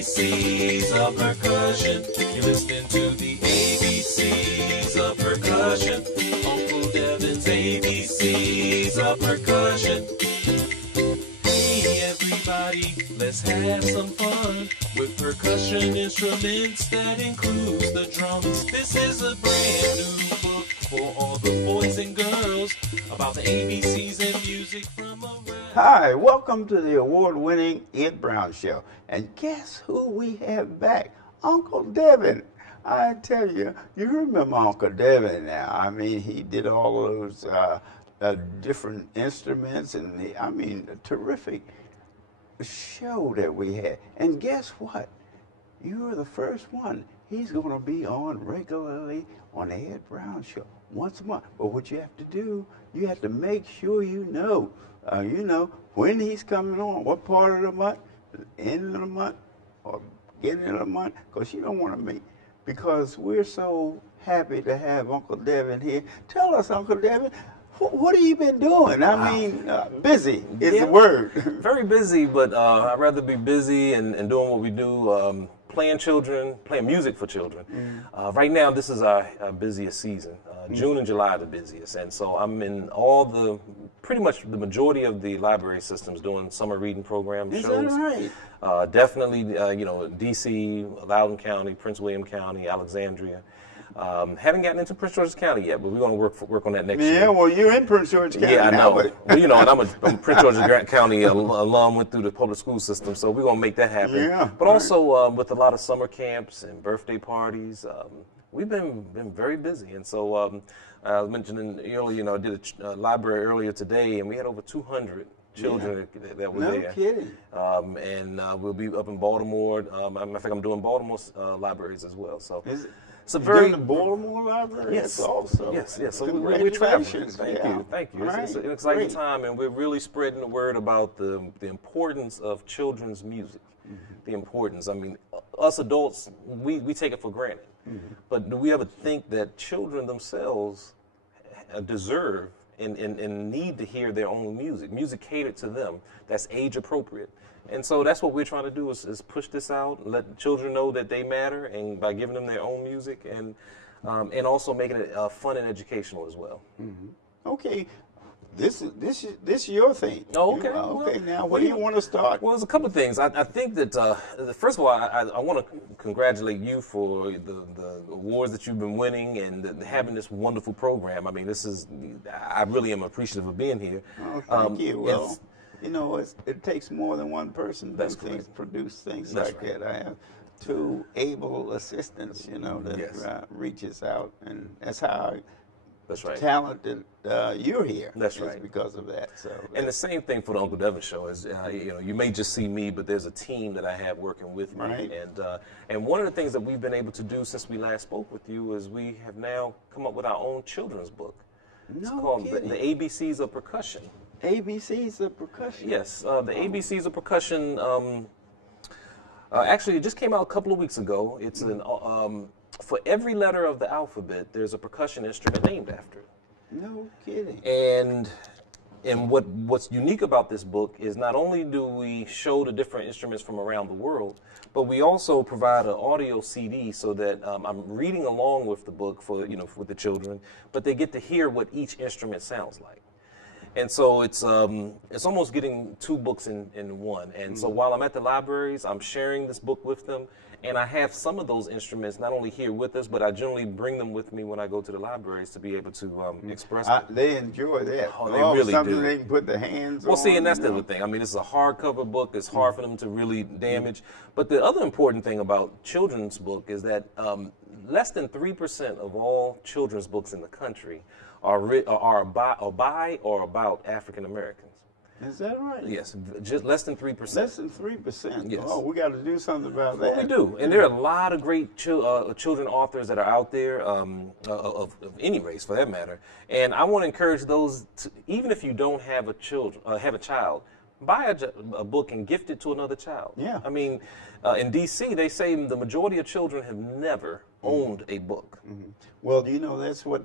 ABCs of percussion. You're listening to the ABCs of percussion. Uncle Devin's ABCs of percussion. Hey everybody, let's have some fun with percussion instruments that includes the drums. This is a brand new book for all the boys and girls about the ABCs and music from around. Hi, welcome to the award-winning Ed Brown Show. And guess who we have back? Uncle Devin. I tell you, you remember Uncle Devin now. I mean, he did all those different instruments and a terrific show that we had. And guess what? You were the first one. He's going to be on regularly on the Ed Brown Show once a month. But what you have to do, you have to make sure you know when he's coming on, what part of the month, end of the month, or beginning of the month, because you don't want to meet. Because we're so happy to have Uncle Devin here. Tell us, Uncle Devin, what have you been doing? I mean, busy is the word. Very busy, but I'd rather be busy and doing what we do, playing music for children. Right now, this is our busiest season. June and July are the busiest, and so I'm in pretty much the majority of the library systems doing summer reading program shows. Is that right? Definitely, D.C., Loudoun County, Prince William County, Alexandria. Haven't gotten into Prince George's County yet, but we're going to work on that next year. Yeah, well, you're in Prince George's County. Yeah, I now, know. But, and I'm a Prince George's County alum, went through the public school system, so we're going to make that happen. Yeah, but also with a lot of summer camps and birthday parties, we've been very busy. And so I was mentioning earlier, I did a library earlier today, and we had over 200 children that were there. No kidding. And we'll be up in Baltimore. Matter of fact, I'm doing Baltimore libraries as well. So it's a very the Baltimore Library. Yes, also. Yes. So we're traveling. Thank you. Right. It's an exciting time, and we're really spreading the word about the importance of children's music. The importance. I mean, us adults, we take it for granted. But do we ever think that children themselves deserve and need to hear their own music catered to them, that's age appropriate? And so that's what we're trying to do is push this out, let children know that they matter, and by giving them their own music, and also making it fun and educational as well. Okay. This is your thing. Oh, okay. Okay. Now, where do you want to start? Well, there's a couple of things. I think that first of all, I want to congratulate you for the awards that you've been winning and having this wonderful program. I mean, I really am appreciative of being here. Oh, thank you. Well, it takes more than one person to produce things like that. I have two able assistants, that reaches out, and that's how. That's right. Talented, you're here. That's right. Because of that. So. And the same thing for the Uncle Devin Show is, you may just see me, but there's a team that I have working with me. Right. And one of the things that we've been able to do since we last spoke with you is we have now come up with our own children's book. It's called the ABCs of Percussion. ABCs of Percussion. Yes, the ABCs of Percussion. Actually, it just came out a couple of weeks ago. It's for every letter of the alphabet, there's a percussion instrument named after it. No kidding. And what's unique about this book is not only do we show the different instruments from around the world, but we also provide an audio CD so that I'm reading along with the book for with the children, but they get to hear what each instrument sounds like. And so it's almost getting two books in one. And so while I'm at the libraries, I'm sharing this book with them. And I have some of those instruments not only here with us, but I generally bring them with me when I go to the libraries to be able to express them. They enjoy that. Oh, they really something do. They can put their hands on. Well, see, and that's the other thing. I mean, it's a hardcover book. It's hard for them to really damage. But the other important thing about children's book is that less than 3% of all children's books in the country are by or about African Americans. Is that right? Yes, just less than 3%. Less than 3%? Yes. Oh, we got to do something about that. Well, we do. And there are a lot of great children authors that are out there, of any race for that matter. And I want to encourage those, even if you don't have a child, buy a book and gift it to another child. Yeah. I mean, in D.C., they say the majority of children have never owned a book. Well, that's what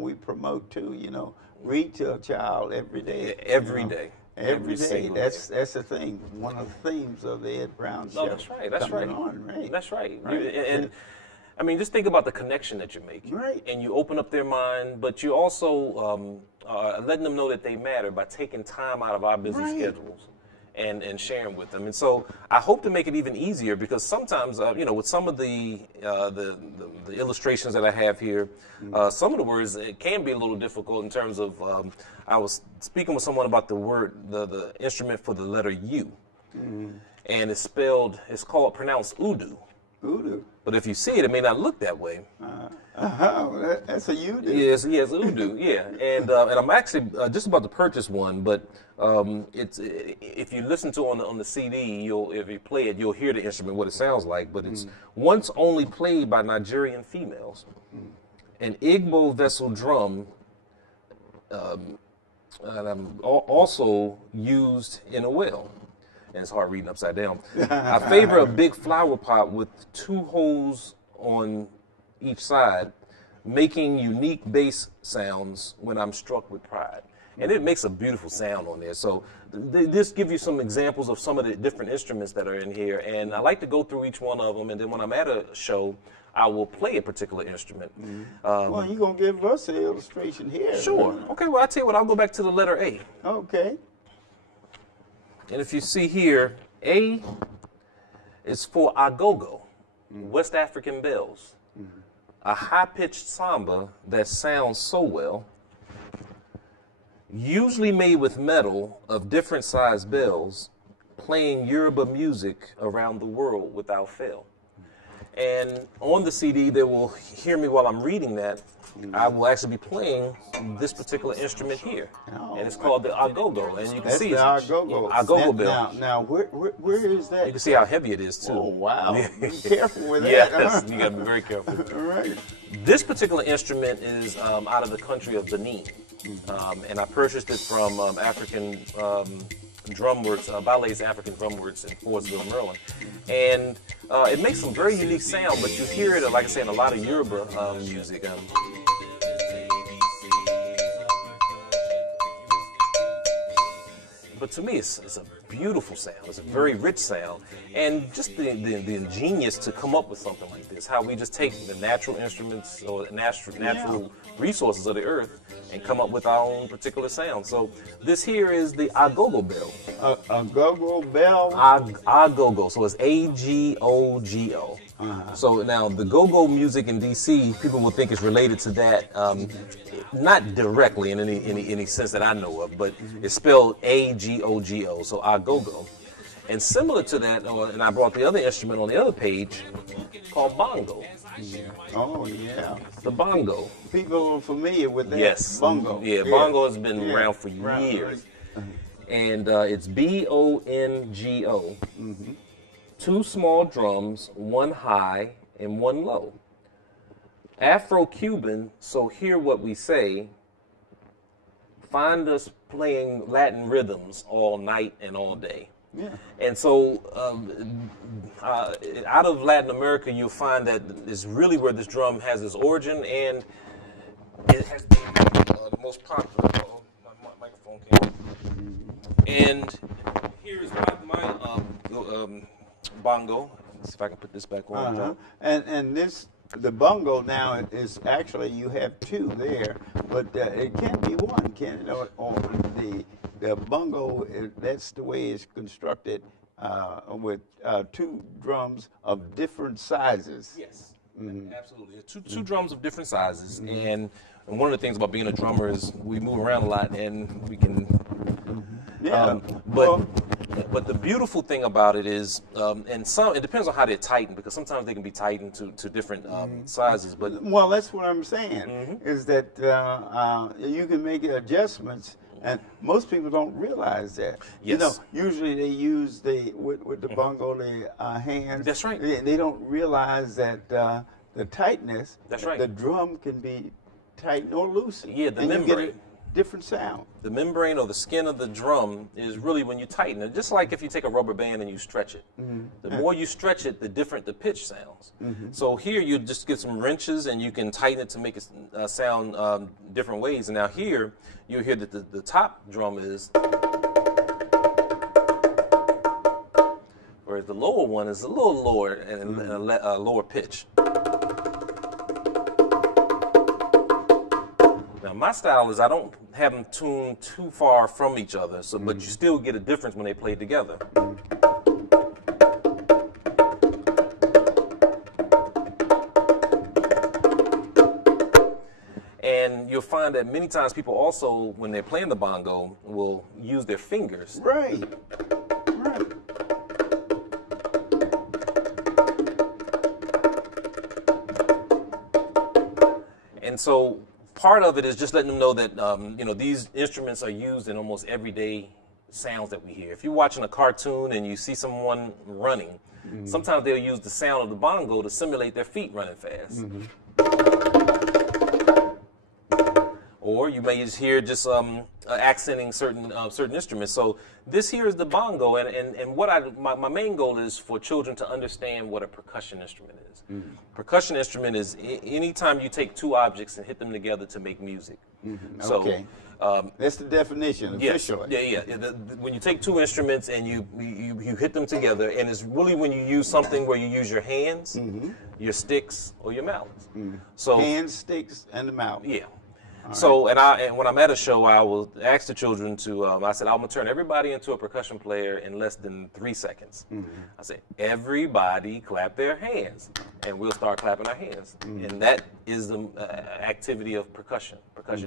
we promote too, read to a child every day. Every day. Every day. single That's the thing. One of the themes of the Ed Brown show. No, that's right. That's right. Right. That's right. Right. And I mean, just think about the connection that you're making. Right. And you open up their mind, but you also letting them know that they matter by taking time out of our busy Right. schedules and sharing with them. And so I hope to make it even easier, because sometimes, with some of the illustrations that I have here, some of the words, it can be a little difficult in terms of, I was speaking with someone about the instrument for the letter U. And it's pronounced udu. Udu. But if you see it, it may not look that way. That's a udu. Yes, udu, yeah. And I'm actually just about to purchase one, but if you listen to on the CD, if you play it, you'll hear the instrument, what it sounds like. But it's once only played by Nigerian females. An Igbo vessel drum, and also used in a well. And it's hard reading upside down. I favor a big flower pot with 2 holes on each side, making unique bass sounds when I'm struck with pride. And it makes a beautiful sound on there. So this give you some examples of some of the different instruments that are in here. And I like to go through each one of them. And then when I'm at a show, I will play a particular instrument. Well, you're going to give us an illustration here. Sure. Okay, well, I'll tell you what, I'll go back to the letter A. Okay. And if you see here, A is for agogo, West African bells. A high-pitched samba that sounds so well, usually made with metal of different size bells, playing Yoruba music around the world without fail. And on the CD, they will hear me while I'm reading that. I will actually be playing this particular instrument here, and it's called the agogo. And you can see it's agogo bell. Now, where is that? You can see how heavy it is too. Oh wow! Be careful with that. Yes, you got to be very careful. All right. This particular instrument is out of the country of Benin, and I purchased it from African Drumworks, Ballet's African Drumworks in Forestville, Maryland. And it makes some very unique sound, but you hear it, like I say, in a lot of Yoruba music. But to me, it's a beautiful sound. It's a very rich sound. And just the ingenious to come up with something like this, how we just take the natural instruments or natural resources of the earth and come up with our own particular sound. So this here is the agogo bell. Agogo bell? Agogo. So it's A-G-O-G-O. So now the go-go music in D.C., people will think it's related to that. Not directly in any sense that I know of, but it's spelled A-G-O-G-O, so agogo. And similar to that, and I brought the other instrument on the other page called bongo. Oh, yeah. The bongo. People are familiar with that. Yes. Bongo. Yeah, bongo has been around for years. And it's B-O-N-G-O. 2 small drums, 1 high and 1 low. Afro-Cuban, so hear what we say. Find us playing Latin rhythms all night and all day. Yeah. And so out of Latin America, you'll find that is really where this drum has its origin, and it has been the most popular. Oh, my microphone came. And here's my bongo. Let's see if I can put this back on. And this, the bongo now is actually, you have 2 there, but it can't be 1, can it? Or the bongo, that's the way it's constructed with 2 drums of different sizes. Yes, absolutely. Two drums of different sizes, and one of the things about being a drummer is we move around a lot, and we can. But the beautiful thing about it is, and it depends on how they're tightened, because sometimes they can be tightened to different sizes. But well, that's what I'm saying is that you can make adjustments, and most people don't realize that. Yes. You know, usually they use with the bongo the hands. That's right. They don't realize that the tightness. That's right. The drum can be tightened or loosened. Yeah, the and membrane. You get a different sound. The membrane or the skin of the drum is really when you tighten it, just like if you take a rubber band and you stretch it. The more you stretch it, the different the pitch sounds. So here you just get some wrenches and you can tighten it to make it sound different ways. And now here you'll hear that the top drum is the lower one is a little lower and a lower pitch. Now, my style is I don't have them tuned too far from each other, so but you still get a difference when they play together. And you'll find that many times people also, when they're playing the bongo, will use their fingers. Right. Right. And so part of it is just letting them know that you know, these instruments are used in almost everyday sounds that we hear. If you're watching a cartoon and you see someone running, sometimes they'll use the sound of the bongo to simulate their feet running fast. Or you may just hear accenting certain instruments. So this here is the bongo, and what my main goal is for children to understand what a percussion instrument is. Percussion instrument is anytime you take two objects and hit them together to make music. So, okay. That's the definition officially. Yes, yeah. When you take two instruments and you hit them together, and it's really when you use something where you use your hands, your sticks, or your mouths. So hands, sticks, and the mouth. Yeah. So, and when I'm at a show, I will ask the children to, I said, I'm going to turn everybody into a percussion player in less than 3 seconds. I said, everybody clap their hands, and we'll start clapping our hands. And that is the activity of percussion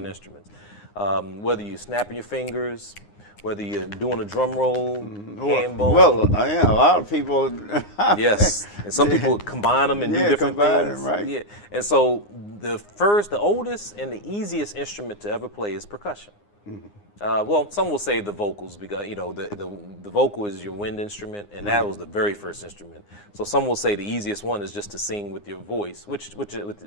instruments. Whether you're snapping your fingers, whether you're doing a drum roll, hand bone. Well, yeah, a lot of people. Yes, and some people combine them and do different things. Right. Yeah, and so the oldest, and the easiest instrument to ever play is percussion. Well, some will say the vocals, because you know the vocal is your wind instrument, and that was the very first instrument. So some will say the easiest one is just to sing with your voice, which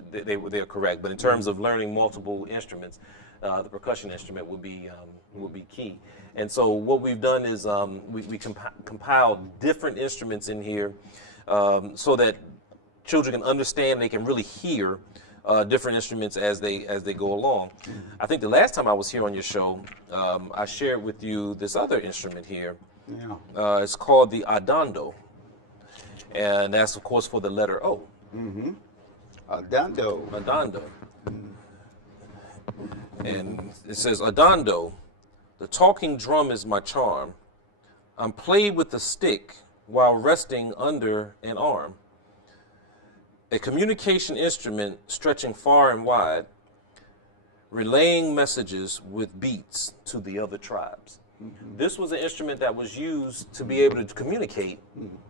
they're correct. But in terms of learning multiple instruments, the percussion instrument will be key. And so what we've done is we compiled different instruments in here so that children can understand, they can really hear different instruments as they go along. I think the last time I was here on your show, I shared with you this other instrument here. Yeah. It's called the adando, and that's of course for the letter O. Adando. Adando. And it says, adando, the talking drum is my charm. I'm played with a stick while resting under an arm. A communication instrument stretching far and wide, relaying messages with beats to the other tribes. This was an instrument that was used to be able to communicate.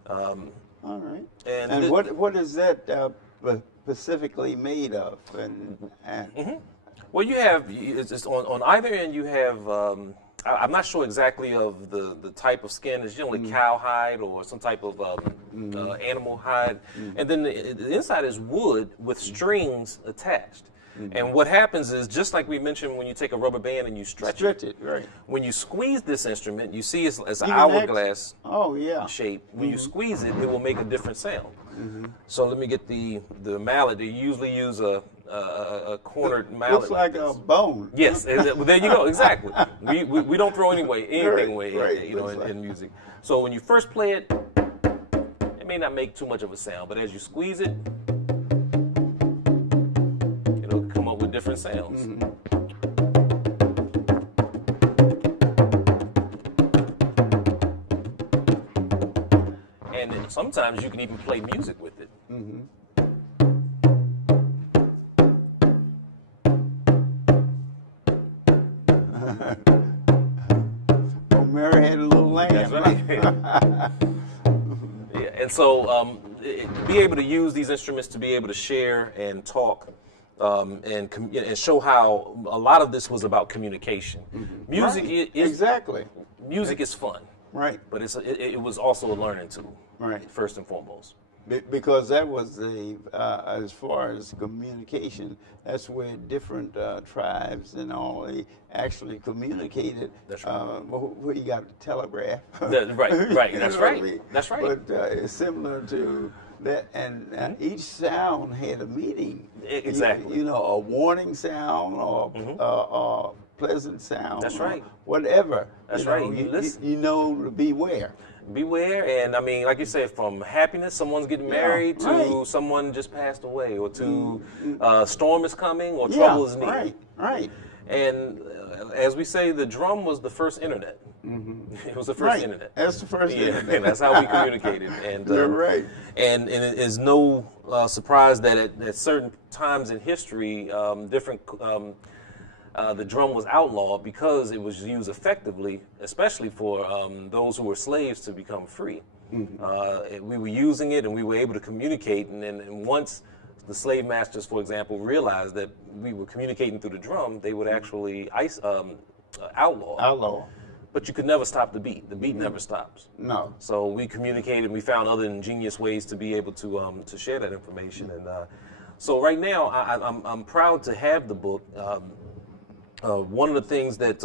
All right. And what is that specifically made of? Well, you have, it's on either end you have, I'm not sure exactly of the type of skin. It's generally cowhide or some type of animal hide. And then the inside is wood with strings attached. And what happens is, just like we mentioned when you take a rubber band and you stretch it, right. When you squeeze this instrument, you see it's an hourglass shape. When you squeeze it, it will make a different sound. So let me get the mallet. They usually use a cornered mallet. Looks like a bone. Yes, there you go. Exactly. We don't throw anything away, right. In music. So when you first play it, it may not make too much of a sound, but as you squeeze it, it'll come up with different sounds. And then sometimes you can even play music with it. Mary had a little lamb. That's right. Yeah, and so be able to use these instruments to be able to share and talk and show how a lot of this was about communication. Music music is fun, right? But it was also a learning tool, right? First and foremost. Because that was as far as communication, that's where different tribes and all, they actually communicated. That's right. Where you got a telegraph. Right. That's right. That's right. But it's similar to that, and each sound had a meaning. Exactly. You know, a warning sound or a pleasant sound. That's right. Whatever. That's right. You know to beware. Beware, and I mean, like you said, from happiness, someone's getting married, to someone just passed away, or to storm is coming, or trouble is near. Right. And as we say, the drum was the first internet. It was the first internet. That's the first internet. And that's how we communicated. And you're right. And it is no surprise that at certain times in history, the drum was outlawed because it was used effectively, especially for those who were slaves to become free. We were using it, and we were able to communicate. And once the slave masters, for example, realized that we were communicating through the drum, they would actually outlaw. But you could never stop the beat. The beat never stops. No. So we communicated, and we found other ingenious ways to be able to share that information. And so right now, I'm proud to have the book. One of the things that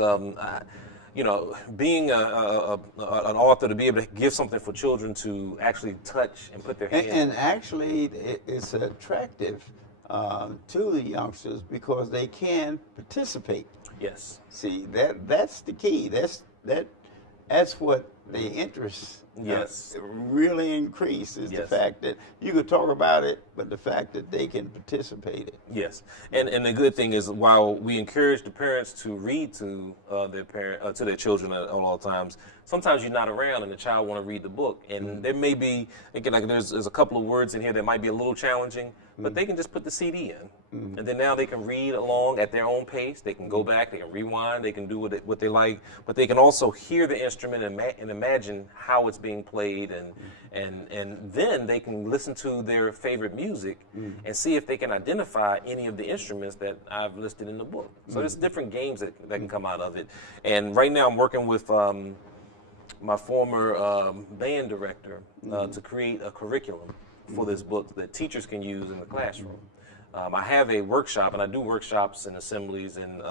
being an author, to be able to give something for children to actually touch and put their hand. And actually, it's attractive to the youngsters because they can participate. Yes. See, that's the key. That's what the interest really increases. The fact that you could talk about it, but the fact that they can participate it. Yes, and the good thing is, while we encourage the parents to read to their children at all times, sometimes you're not around and the child want to read the book, and there may be there's a couple of words in here that might be a little challenging, but they can just put the CD in, and then now they can read along at their own pace. They can go back, they can rewind, they can do what they like, but they can also hear the instrument and imagine how it's being played, and then they can listen to their favorite music and see if they can identify any of the instruments that I've listed in the book. So there's different games that can come out of it. And right now I'm working with my former band director to create a curriculum for this book that teachers can use in the classroom. I have a workshop, and I do workshops and assemblies and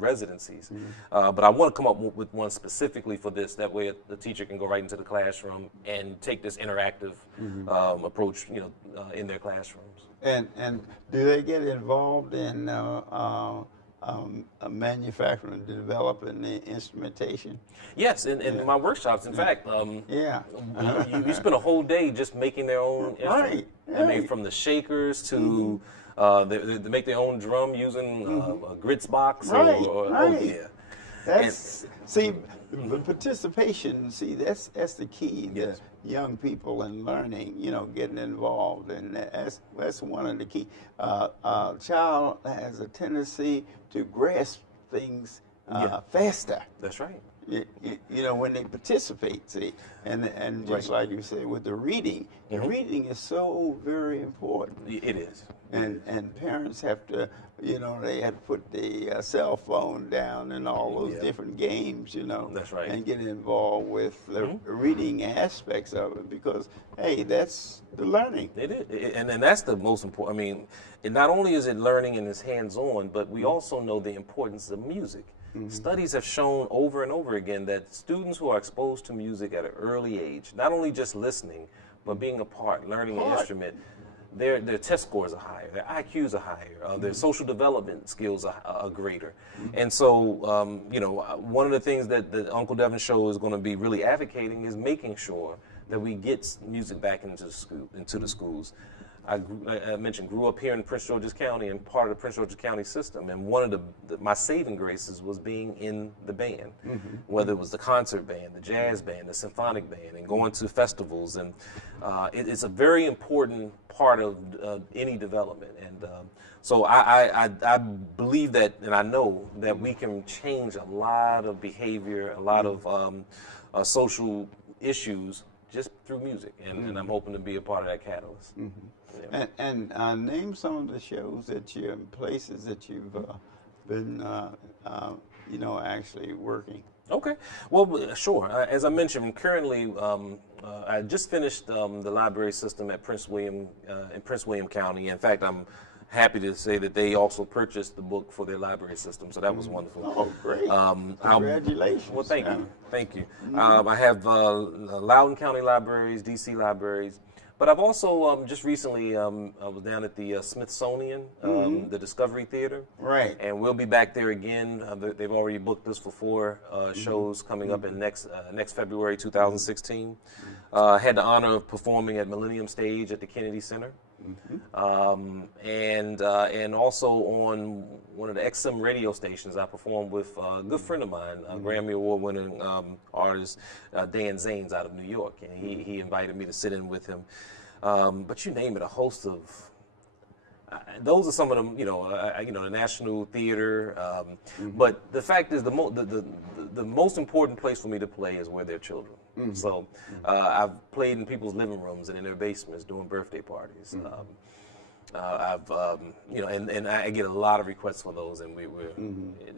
residencies, but I want to come up with one specifically for this. That way the teacher can go right into the classroom and take this interactive approach in their classrooms. And do they get involved in manufacturing, developing the instrumentation? Yes, in my workshops, in fact, you spend a whole day just making their own instrument. I mean, from the shakers to they make their own drum using a grits box. See, participation. See, that's the key. Yes. The young people in learning, getting involved, and that's one of the key. A child has a tendency to grasp things faster. That's right. When they participate, see, and just like you said with the reading, the reading is so very important. It is. And parents have to, they have to put the cell phone down and all those different games, That's right. and get involved with the reading aspects of it because, hey, that's the learning. It is, and that's the most important. I mean, not only is it learning and it's hands-on, but we also know the importance of music. Studies have shown over and over again that students who are exposed to music at an early age, not only just listening, but being a part, learning an instrument, their test scores are higher, their IQs are higher, their social development skills are greater. And so, one of the things that the Uncle Devin Show is going to be really advocating is making sure that we get music back into the schools. I mentioned, grew up here in Prince George's County and part of the Prince George's County system. And one of my saving graces was being in the band, whether it was the concert band, the jazz band, the symphonic band, and going to festivals. And it's a very important part of any development. And so I believe that, and I know that we can change a lot of behavior, a lot of social issues just through music. And I'm hoping to be a part of that catalyst. And name some of the shows places that you've been, actually working. Okay. Well, sure. As I mentioned, currently, I just finished the library system at Prince William County. In fact, I'm happy to say that they also purchased the book for their library system, so that was wonderful. Oh, great. Congratulations. Well, thank you. Thank you. I have Loudoun County Libraries, D.C. Libraries, But I've also just recently I was down at the Smithsonian, the Discovery Theater. Right. And we'll be back there again. They've already booked us for 4 shows coming up in next February 2016. Had the honor of performing at Millennium Stage at the Kennedy Center. And also on one of the XM radio stations, I performed with a good friend of mine, a Grammy Award-winning artist, Dan Zanes out of New York, and he invited me to sit in with him. But you name it, a host of. Those are some of them, the National Theater. But the fact is, the most important place for me to play is where they're children. So I've played in people's living rooms and in their basements doing birthday parties. And I get a lot of requests for those, and we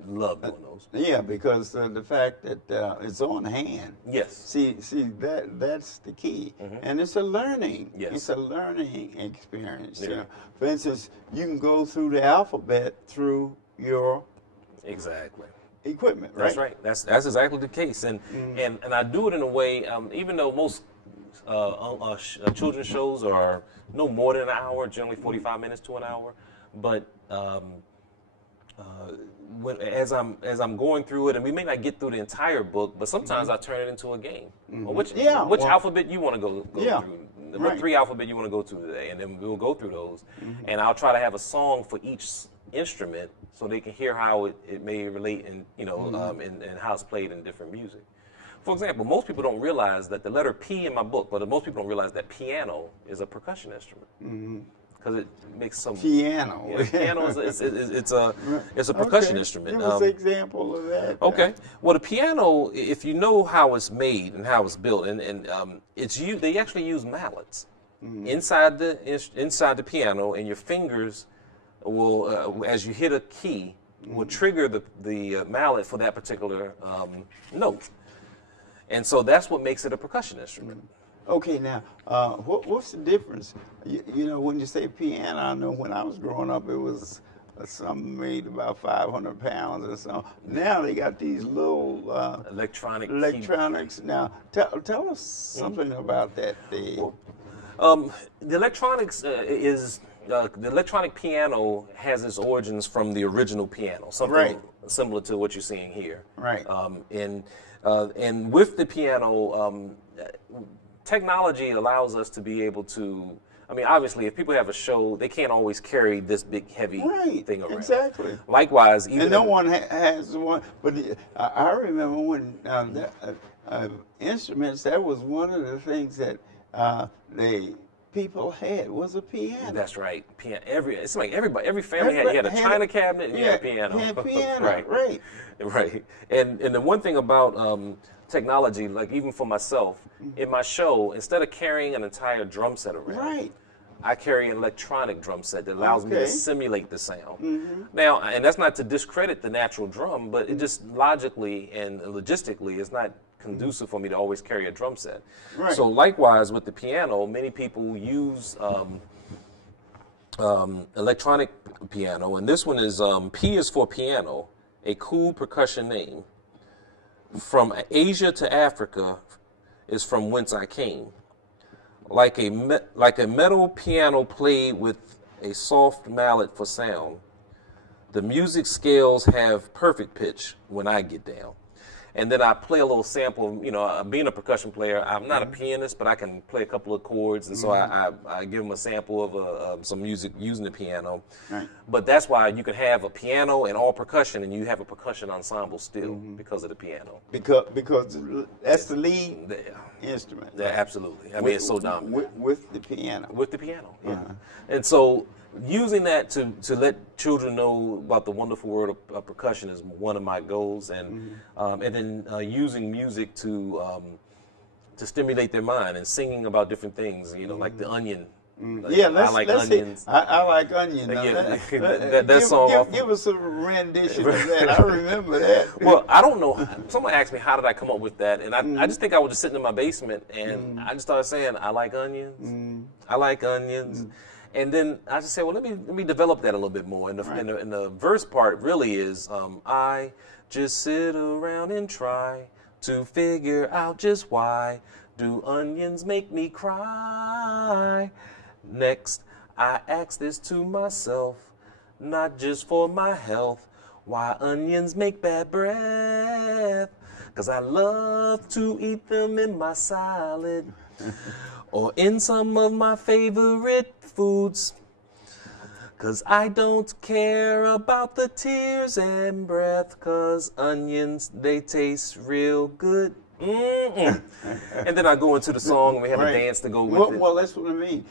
love doing those. Yeah, because the fact that it's on hand. Yes. See that's the key, and it's a learning. Yes. It's a learning experience. Yeah. You know? For instance, you can go through the alphabet through your equipment. Right. That's right. That's exactly the case, and I do it in a way. Even though most children's shows are no more than an hour, generally 45 minutes to an hour, but as I'm going through it, and we may not get through the entire book, but sometimes I turn it into a game. Well, which alphabet you want to go through? What 3 alphabet you want to go to today? And then we'll go through those, and I'll try to have a song for each instrument so they can hear how it may relate and how it's played in different music. For example, most people don't realize that the letter P in my book, but most people don't realize that piano is a percussion instrument because it makes some piano. Yeah, piano is it's a percussion instrument. Give us an example of that. Okay. Well, the piano, if you know how it's made and how it's built, and they actually use mallets inside the piano, and your fingers will, as you hit a key, will trigger the mallet for that particular note. And so that's what makes it a percussion instrument. Okay, now, what's the difference? When you say piano, I know when I was growing up, it was something made about 500 pounds or so. Now they got these little electronics. Now, tell us something about that. The electronics the electronic piano has its origins from the original piano, something similar to what you're seeing here. Right. And with the piano, technology allows us to be able to. I mean, obviously, if people have a show, they can't always carry this big, heavy thing around. Exactly. Likewise, even and no one has one. But I remember when instruments. That was one of the things that people had was a piano. That's right. Piano. It's like every family had a china cabinet and you had a piano. Had a piano. Right. And the one thing about technology, like even for myself, in my show, instead of carrying an entire drum set around, I carry an electronic drum set that allows me to simulate the sound. Now, and that's not to discredit the natural drum, but it just logically and logistically is not conducive for me to always carry a drum set. Right. So likewise with the piano, many people use electronic piano, and this one is P is for piano, a cool percussion name. From Asia to Africa is from whence I came. Like a metal piano played with a soft mallet for sound, the music scales have perfect pitch when I get down. And then I play a little sample. Being a percussion player, I'm not a pianist, but I can play a couple of chords, and so I give them a sample of some music using the piano. Right. But that's why you can have a piano and all percussion, and you have a percussion ensemble still because of the piano. Because that's the lead instrument. Yeah, absolutely. I mean, it's so dominant. With the piano. With the piano, yeah. And so using that to let children know about the wonderful world of percussion is one of my goals, and then using music to stimulate their mind and singing about different things, like the Onion. I like onions. I like onions. That song. Give us a rendition of that. I remember that. Well, I don't know. Someone asked me how did I come up with that, and I just think I was just sitting in my basement, and I just started saying, I like onions. I like onions. And then I just said, well, let me develop that a little bit more. And the verse part really is, I just sit around and try to figure out just why Do onions make me cry? Next, I ask this to myself, not just for my health. Why onions make bad breath? 'Cause I love to eat them in my salad or in some of my favorite foods. 'Cause I don't care about the tears and breath, 'cause onions, they taste real good. And then I go into the song and we have a dance to go with it. Well, that's what I mean.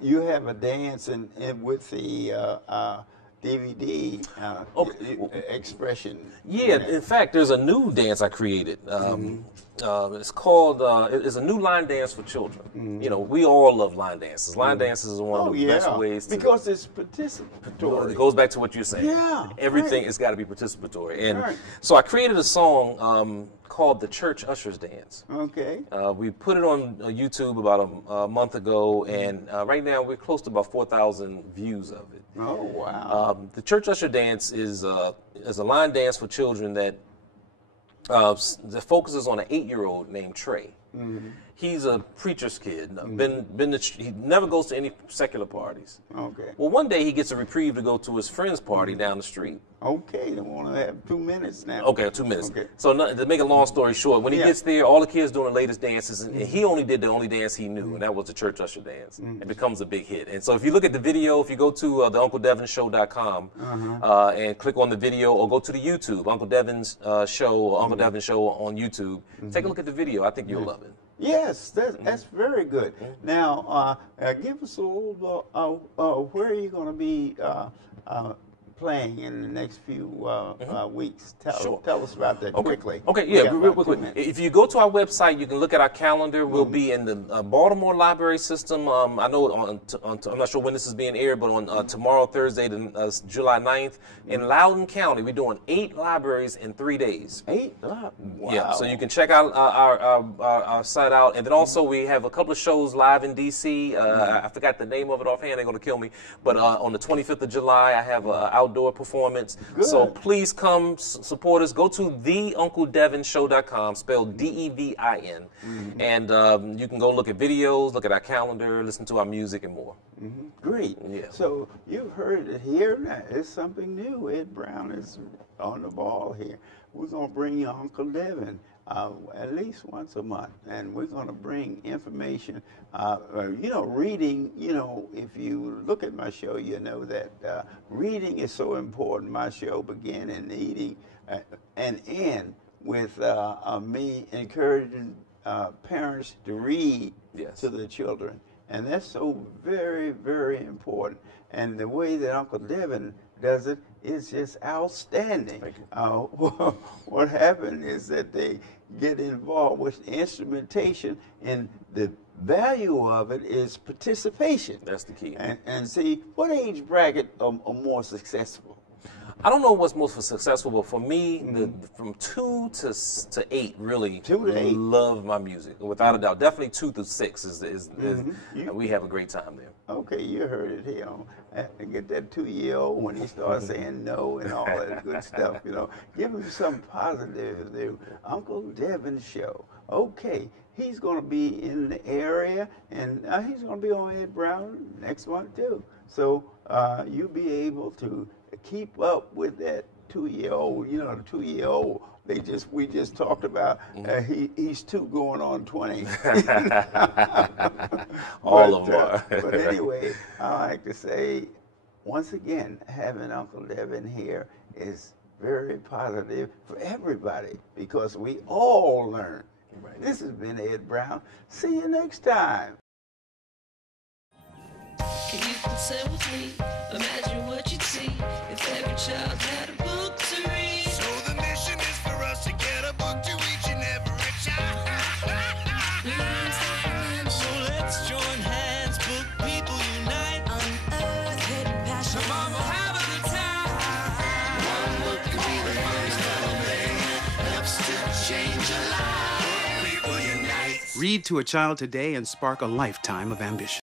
You have a dance and with the DVD expression. Yeah, in fact, there's a new dance I created. It's called, it's a new line dance for children. You know, we all love line dances. Line dances is one of the best ways to... Because it's participatory. It goes back to what you're saying. Yeah. Everything has got to be participatory. And so I created a song called the Church Ushers Dance. Okay. We put it on YouTube about a month ago, and right now we're close to about 4,000 views of it. Oh, wow. The Church Usher Dance is a line dance for children that focuses on an 8-year-old named Trey. He's a preacher's kid. He never goes to any secular parties. Okay. Well, one day he gets a reprieve to go to his friend's party down the street. Okay, I want to have 2 minutes now. Okay, 2 minutes. Okay. So to make a long story short, when he gets there, all the kids doing the latest dances, and he only did the only dance he knew, and that was the Church Usher Dance. It becomes a big hit. And so if you look at the video, if you go to the UncleDevinShow.com and click on the video, or go to the YouTube, Uncle Devin's Show, or Uncle Devin Show on YouTube, take a look at the video. I think you'll love it. Yes, that's very good. Now, give us a little, where are you going to be playing in the next few weeks? Tell us about that quickly. Okay, yeah, real quick. If you go to our website, you can look at our calendar. We'll be in the Baltimore Library System. I know I'm not sure when this is being aired, but on tomorrow, Thursday, July 9th, in Loudoun County, we're doing 8 libraries in 3 days. 8 libraries? Wow. Yeah, so you can check out our site out. And then also we have a couple of shows live in D.C. I forgot the name of it offhand. They're going to kill me. But on the 25th of July, I have an outdoor performance. Good. So please come support us. Go to theuncledevinshow.com, spelled DEVIN. And you can go look at videos, look at our calendar, listen to our music and more. Great. Yeah. So you've heard it here. Now, it's something new. Ed Brown is on the ball here. We're going to bring you Uncle Devin at least once a month, and we're going to bring information. Reading, if you look at my show, you know that reading is so important. My show began in eating and end with me encouraging parents to read to their children. And that's so very, very important. And the way that Uncle Devin does it is just outstanding. What happened is that they get involved with instrumentation, and the value of it is participation. That's the key. And see, what age bracket are more successful? I don't know what's most successful, but for me, from 2 to 8 really 2 to 8. Love my music, without a doubt. Definitely 2 through 6 is we have a great time there. Okay, you heard it here. Get that 2-year-old when he starts saying no and all that good stuff. Give him some positive. The Uncle Devin Show. Okay, he's going to be in the area, and he's going to be on Ed Brown next month too. So you'll be able to keep up with that 2-year-old. The 2-year-old we just talked about. He's 2 going on 20. All of them are. But anyway, I like to say, once again, having Uncle Devin here is very positive for everybody, because we all learn. Right. This has been Ed Brown. See you next time. Can you consent with me? Imagine what you'd see if every child had a book to read. So the mission is for us to get a book to each and every child. So let's join hands, book people unite, unearth hidden passion. Come on, we'll have a good time. One book could be the first thing helps to change a life. Book people unite. Read to a child today and spark a lifetime of ambition.